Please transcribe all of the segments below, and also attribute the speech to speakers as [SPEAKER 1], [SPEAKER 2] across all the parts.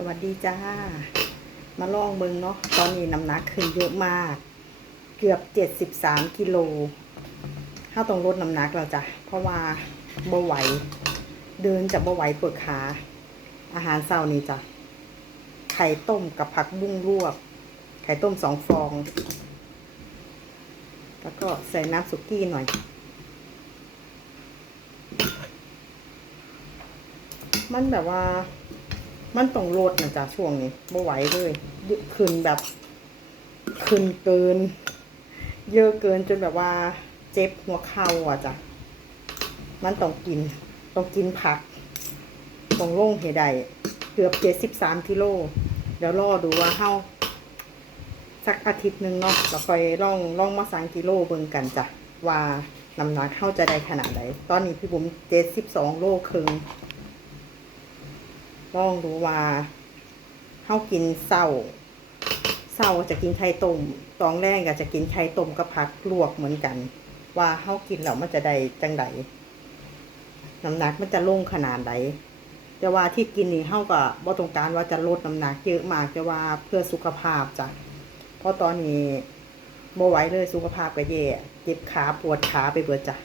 [SPEAKER 1] สวัสดีจ้า มาลองเบิงเนาะ ตอนนี้น้ำหนักขึ้นเยอะมาก เกือบเจ็ดสิบสามกิโลถ้าต้องลดน้ำหนักเราจ้ะ เพราะว่าบ่ไหว เดินจะบ่ไหวปวดขา อาหารเช้านี้จ้ะ ไข่ต้มกับผักบุ้งลวก ไข่ต้มสองฟอง แล้วก็ใส่น้ำสุกี้หน่อยมันแบบว่า มันต้องลดนะจ๊ะช่วงนี้ไม่ไหวเลยขึ้นแบบขึ้นเกิน เยอะเกินจนแบบว่า เจ็บหัวเข่าอะจ้ะมันต้องกิน ต้องกินผักต้องโล่งให้ไดเกือบเจ็ดสิบสามกิโลเดี๋ยวรอดูว่าเฮาสักอาทิตย์หนึ่งเนาะเราค่อยล่องล่องมาสังกิโลเบิ่งกันจ้ะว่าน้ำหนักเฮาจะได้ขนาดไหนตอนนี้พี่บุ๋มเจ็ดสิบสองโลครึ่ง ลองดูว่าเฮากินเศร้าเศร้าจะกินไข่ต้มตองแรกก็จะกินไข่ต้มกับผักลวกเหมือนกัน ว่าเฮากินแล้วมันจะได้จังไดน้ำหนักมันจะลงขนาดไหนแต่ว่าที่กินนี่เฮาก็บ่ต้องการว่าจะลดน้ำหนักเยอะมากแต่ว่าเพื่อสุขภาพจ้ะเพราะตอนนี้บ่ไหวเลยสุขภาพก็แย่เจ็บขาปวดขาไปเบิดจ้ะ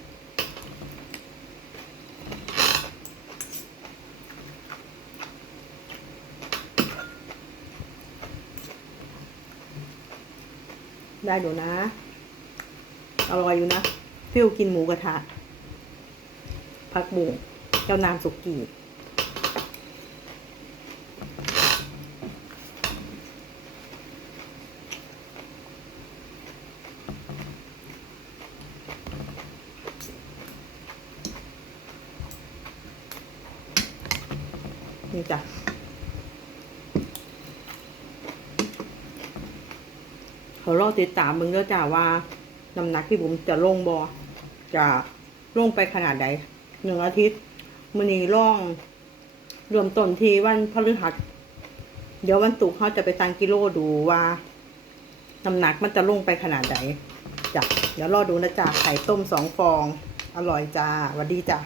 [SPEAKER 1] ได้เดูนะ อร่อยอยู่นะฟิวกินหมูกระทะผักบุ้งเจ้านามสุกี้นี่จ้ะ เขารอติดตามมึงแล้วจ้าว่าน้ำหนักที่ผมจะลงบอจะลงไปขนาดใดหนึ่งอาทิตย์มือนี้ล่องรวมต้นที่วันพฤหัสเดี๋ยววันศุกร์เขาจะไปตังกิโลดูว่าน้ำหนักมันจะลงไปขนาดใดจ้ะเดี๋ยวรอดูนะจ้าไข่ต้มสองฟอง อร่อยจ้าสวัสดีจ้า